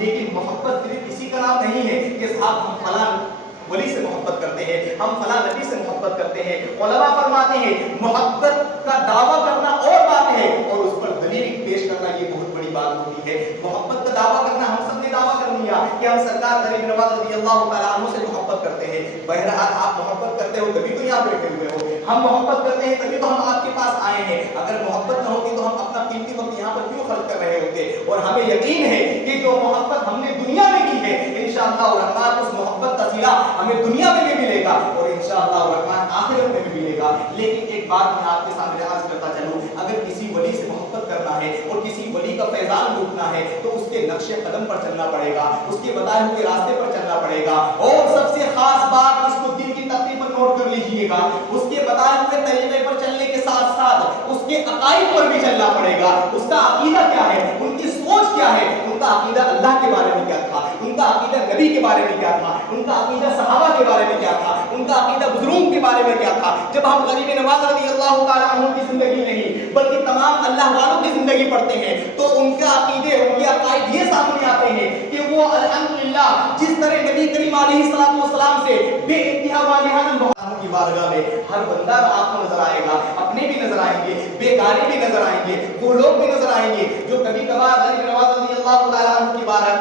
لیکن محبت صرف اسی کا نام نہیں ہے کہ صاحب ہم فلاں ولی سے محبت کرتے ہیں، ہم فلاں نبی سے محبت کرتے ہیں۔ علماء فرماتے ہیں محبت کا دعویٰ کرنا اور بات ہے اور اس پر دلیل پیش کرنا یہ بہت بڑی بات ہوتی ہے۔ محبت کا دعویٰ کرنا ہم سب نے دعویٰ کر لیا کہ ہم سرکار غریب نواز رضی اللہ تعالیٰ عنہ سے محبت کرتے ہیں۔ بہرحال آپ محبت کرتے ہو تبھی تو یہاں بیٹھے ہوئے ہو، ہم محبت کرتے ہیں تبھی تو ہم آپ کے پاس آئے ہیں۔ اگر محبت نہ ہوتی تو ہم اپنا قیمتی وقت یہاں پر کیوں خرچ کر رہے ہوتے؟ اور ہمیں یقین ہے کہ جو محبت ہم نے دنیا میں کی ہے انشاءاللہ الرحمن اس محبت کا صلہ ہمیں دنیا میں بھی ملے گا اور انشاءاللہ الرحمن آخرت میں بھی ملے گا۔ لیکن ایک بات میں آپ کے سامنے عرض کرتا چلوں، اگر کسی ولی سے محبت کرنا ہے اور کسی ولی کا فیضان لوٹنا ہے تو اس کے نقش قدم پر چلنا پڑے گا، اس کے بتائے ہوئے راستے پر چلنا پڑے گا۔ اور سب سے خاص بات اس کو دل کی تختی پر نوٹ کر لیجئے گا، اس کے بتائے ہوئے طریقے پر چلنے کے ساتھ ساتھ اس کے عقائد پر بھی چلنا پڑے گا۔ اس کا عقیدہ کیا ہے، ان کی سوچ کیا ہے، ان کا عقیدہ اللہ کے بارے میں کیا تھا، ان کا عقیدہ نبی کے بارے میں کیا تھا، ان کا عقیدہ صحابہ کے بارے میں کیا تھا، ان کا عقیدہ بزرگوں کے بارے میں کیا تھا۔ جب ہم غریب نواز رضی اللہ تعالیٰ عنہ کی زندگی نہیں بلکہ تمام اللہ والوں کی زندگی پڑھتے ہیں تو ان کے عقیدے، ان کے عقائد یہ سامنے آتے ہیں کہ وہ الحمدللہ جس طرح نبی کریم علیہ الصلوۃ والسلام سے بے انتہا والہانہ کی بارگاہ میں ہر بندہ آپ کو نظر آئے گا، اپنے بھی نظر آئیں گے، بیگانے بھی نظر آئیں گے، وہ لوگ بھی نظر آئیں گے جو کبھی کبھار غریب نواز رضی اللہ تعالیٰ عنہ کی بارے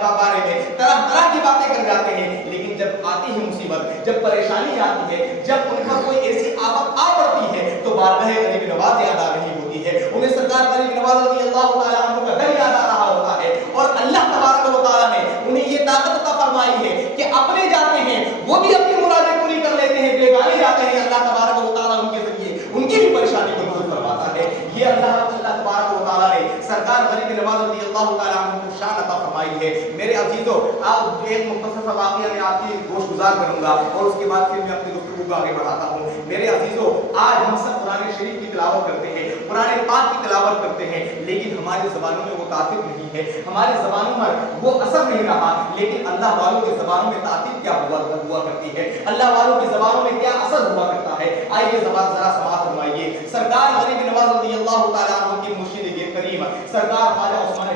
میں طرح طرح کی باتیں کر جاتے ہیں، لیکن جب آتی ہے مصیبت، جب پریشانی آتی ہے، جب ان پر کوئی ایسی آفت آ پڑتی ہے تو بارگاہ غریب نواز یاد آ رہی ہوتی ہے، انہیں سرکار غریب نواز رضی اللہ تعالیٰ عنہ کا در یاد آ رہا ہوتا ہے اور اللہ تبارک و تعالیٰ نے انہیں یہ طاقت عطا فرمائی ہے کہ اپنے جاتے ہیں وہ بھی اپنی مرادیں پوری کر لیتے ہیں، بیگانے جاتے ہیں اللہ تبارک و تعالیٰ ان کے ذریعے ان کی بھی پریشانی کو دور فرماتا ہے۔ یہ اللہ تبارک و تعالیٰ نے سرکار غریب نواز رضی اللہ تعالیٰ عنہ کو شان عطا فرمائی ہے۔ میرے عزیزو آپ ایک مختصر سا واقعہ میں آپ کی گوش گزار کروں گا اور اس کے بعد پھر میں اپنی گفتگو کو آگے بڑھاتا ہوں۔ میرے عزیزو آج ہم سب قرآن شریف کی تلاوت کرتے ہیں، قرآن پاک کی تلاوت کرتے ہیں، لیکن ہماری زبانوں میں وہ تاثیر نہیں ہے، ہماری زبانوں میں وہ اثر نہیں رہا، لیکن اللہ والوں کی زبانوں میں تاثیر کیا ہوا کرتی ہے، اللہ والوں کی زبانوں میں کیا اثر ہوا کرتا ہے۔ آئیے زبان ذرا سماعت فرمائیے۔ سرکار غریب نواز رضی اللہ تعالیٰ عنہ کی مرشد کریم سرکار خواجہ عثمان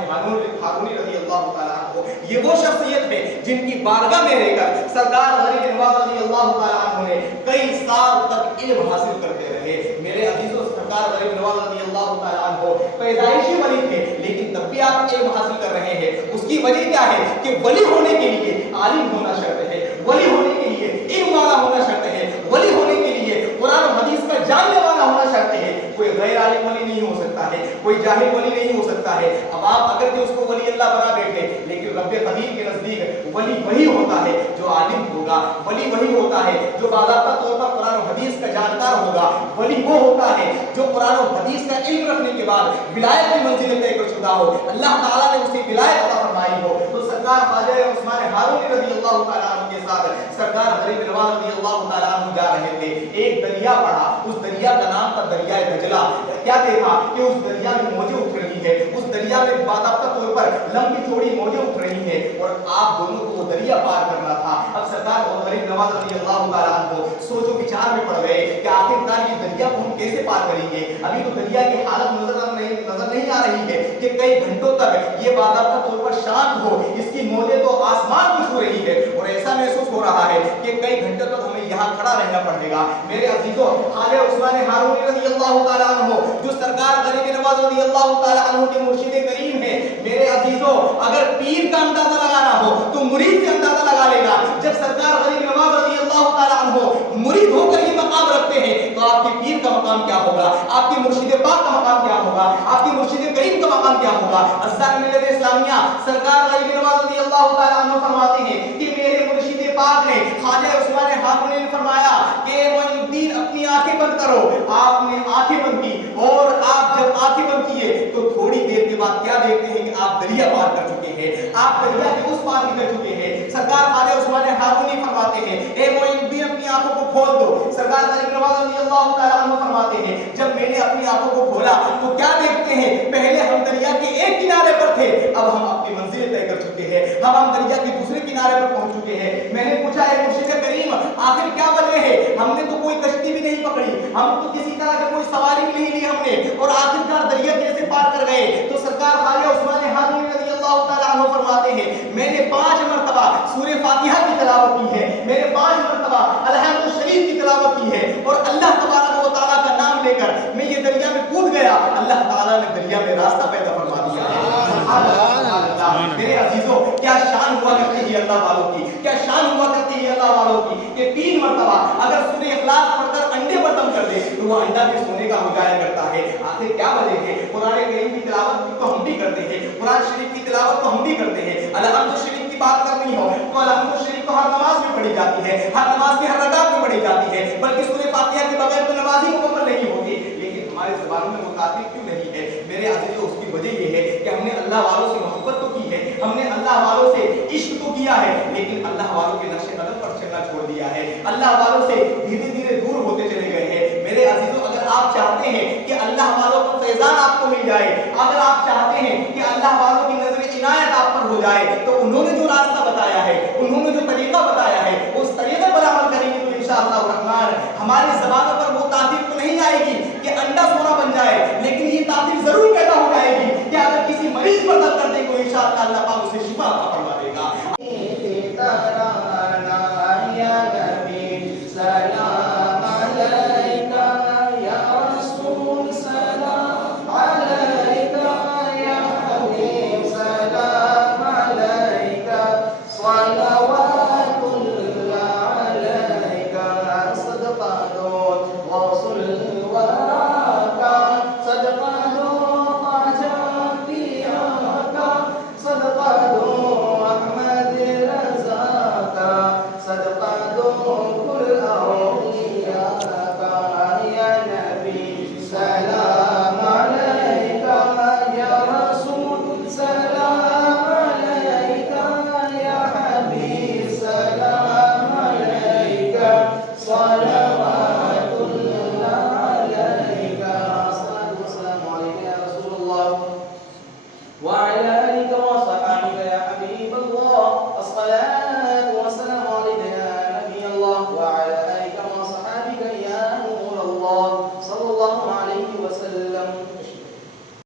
ہارونی رضی اللہ تعالیٰ عنہ یہ وہ شخصیت ہے جن کی بارگاہ میں رہ کر سرکار غریب نواز رضی اللہ تعالیٰ عنہ نے کئی سال تک علم حاصل کرتے رہے۔ میرے عزیزو سرکار غریب نواز رضی اللہ تعالیٰ عنہ پیدائشی ولی تھے لیکن تب بھی آپ علم حاصل کر رہے ہیں۔ اس کی وجہ کیا ہے کہ ولی ہونے کے لیے عالم ہونا شرط ہے، ولی ہونے کے لیے علم والا ہونا شرط ہے، ولی ہونے کے لیے قرآن و حدیث کا جاننے والا ہونا شرط ہے۔ کوئی غیر عالم ولی نہیں ہو سکتا ہے، کوئی جاہل ولی نہیں ہو سکتا ہے۔ اب آپ اگر کہ اس کو ولی اللہ بنا بیٹھے لیکن رب قدیر کے نزدیک ولی وہی ہوتا ہے جو عالم ہوگا، ولی وہی ہوتا ہے جو باضابطہ طور پر قرآن و حدیث کا جانکار ہوگا، ولی وہ ہوتا ہے جو قرآن و حدیث کا علم رکھنے کے بعد ولایت کی منزل طے کر چکا ہو، اللہ تعالیٰ نے اسے ولایت عطا فرمائی ہو۔ تو سرکار خواجہ عثمان ہارونی رضی اللہ تعالیٰ عنہ کے ساتھ سرکار غریب نواز رضی اللہ تعالیٰ عنہ جا رہے تھے، ایک دریا پڑا، اس دریا کا نام تھا دریائے دجلہ۔ کیا دیکھا کہ اس دریا میں موجیں اٹھ رہی ہے، اس دریا میں باضابطہ طور پر لمبی چوڑی موجیں اٹھ رہی ہیں اور آپ دونوں کو وہ دریا پار کرنا تھا۔ اب سرکار غریب نواز رضی اللہ تعالیٰ عنہ سوچ و بچار میں پڑ گئے کہ آخرکار یہ دریا کو ہم کیسے پار کریں گے؟ ابھی تو دریا کی حالت نظر نہیں آ رہی ہے کہ کئی گھنٹوں تک یہ باضابطہ طور پر شانت ہو، اس کی موجیں تو آسمان کو چھو رہی ہے اور ایسا محسوس ہو رہا ہے کہ کئی گھنٹوں تک ہمیں یہاں کھڑا رہنا پڑے گا۔ میرے عزیزو خواجہ عثمان ہارونی رضی اللہ تعالیٰ عنہ جو سرکار غریب نواز رضی اللہ تعالیٰ عنہ کے مرشد کریم ہیں، میرے عزیزو اگر پیر کا اندازہ لگانا ہو تو مرید سے اندازہ لگا لینا۔ جب سرکار غریب نواز رضی اللہ تعالیٰ عنہ مرید ہو کر یہ مقام رکھتے ہیں تو آپ کے پیر کا مقام کیا ہوگا، آپ کے مرشد پاک کا مقام کیا ہوگا، آپ کے مرشد کریم کا مقام کیا ہوگا۔ اساتذہ ملت اسلامیہ سرکار غریب نواز رضی اللہ تعالیٰ عنہ فرماتے ہیں کہ میرے مرشد پاک نے خواجہ عثمان ہارونی نے فرمایا کہ معین الدین اپنی آنکھیں بند کرو۔ آپ نے آنکھیں بند کی اور آپ جب آنکھیں بند کیے تو تھوڑی دیر کے بعد کیا دیکھتے ہیں کہ آپ دریا پار کر چکے ہیں، آپ دریا کے اس پار نکل چکے ہیں۔ سرکار خواجہ عثمان ہارونی فرماتے ہیں اے معین الدین اپنی آنکھوں کو کھول دو۔ سرکار غریب نواز رضی اللہ تعالیٰ عنہ فرماتے ہیں جب میں نے اپنی آنکھوں کو کھولا تو کیا دیکھتے ہیں، پہلے ہم دریا کے ایک کنارے پر تھے، اب ہم اپنی منزل طے کر چکے ہیں، ہم دریا کے دوسرے کنارے پر پہنچ چکے ہیں۔ میں نے پوچھا اے مرشد کریم آخر کیا وجہ ہے؟ ہم نے تو کوئی کشتی بھی نہیں پکڑی، ہم تو کسی طرح کا کوئی سواری بھی نہیں لی ہم نے، اور آخرکار دریا کیسے پار کر گئے؟ تو سرکار خواجہ عثمان ہارونی رضی اللہ تعالیٰ عنہ فرماتے ہیں میں نے اور اللہ تبارک و تعالیٰ کا نام لے کر میں یہ دریا میں کود گیا، اللہ تعالیٰ نے دریا میں راستہ پیدا فرما دیا ہے۔ میرے عزیزوں، کیا شان ہوا کرتی ہے اللہ والوں کی، کیا شان ہوا کرتی ہے اللہ والوں کی کہ 3 مرتبہ اگر سورہ اخلاص پڑھ کر انڈے پر دم کر دے تو وہ انڈا بھی سونے کا ہو جایا کرتا ہے۔ آخر کیا وجہ ہے؟ قرآن کریم کی تلاوت تو ہم بھی کرتے ہیں، قرآن شریف کی تلاوت تو ہم بھی کرتے ہیں، الحمد شریف کی بات کرنی ہو تو الحمد شریف تو ہر نماز میں پڑھی جاتی ہے، ہر نماز میں ہر رکعت میں پڑھی جاتی ہے، بلکہ سورہ فاتحہ کے بغیر تو نماز ہی مکمل نہیں ہوتی، لیکن ہمارے زبانوں میں متعارف کیوں نہیں ہے؟ میرے عزیزوں، اس کی وجہ یہ ہے کہ ہم نے اللہ والوں سے محبت تو کی ہے، ہم نے اللہ والوں سے عشق تو کیا ہے، لیکن اللہ والوں کے نقش قدم پر چلنا چھوڑ دیا ہے، اللہ والوں سے دھیرے دھیرے دور ہوتے چلے گئے ہیں۔ میرے عزیزوں، اگر آپ چاہتے ہیں کہ اللہ والوں کا فیضان آپ کو مل جائے، اگر آپ چاہتے ہیں کہ اللہ والوں کی نظر عنایت آپ پر ہو جائے، تو انہوں نے جو راستہ بتایا ہے، انہوں نے جو طریقہ بتایا ہے، اس طریقے پر عمل کریں گے تو انشاءاللہ الرحمن ہماری زبانوں پر وہ تاثیر تو نہیں آئے گی کہ انڈا سونا بن جائے، لیکن یہ تاثیر ضرور پیدا ہو جائے گی کہ اگر کسی مریض پر دم کر دیں تو انشاءاللہ اللہ پاک اسے شفا عطا فرما دے گا۔ سلام علیکہ یا رسول، سلام علیکہ یا حبیب، سلام علیکہ صلوات اللہ علیکہ، صدقہ دو غوث الورا کا، صدقہ دو خواجہ پیا کا، صدقہ دو احمد رضا کا، صدقہ دو کل اولیاء کا، یا نبی سلام علیکہ یا رسول، سلام علیکہ یا حبیب، سلام علیکہ صلوات اللہ علیکہ، الصلاۃ والسلام علیکہ یا رسول اللہ وعلی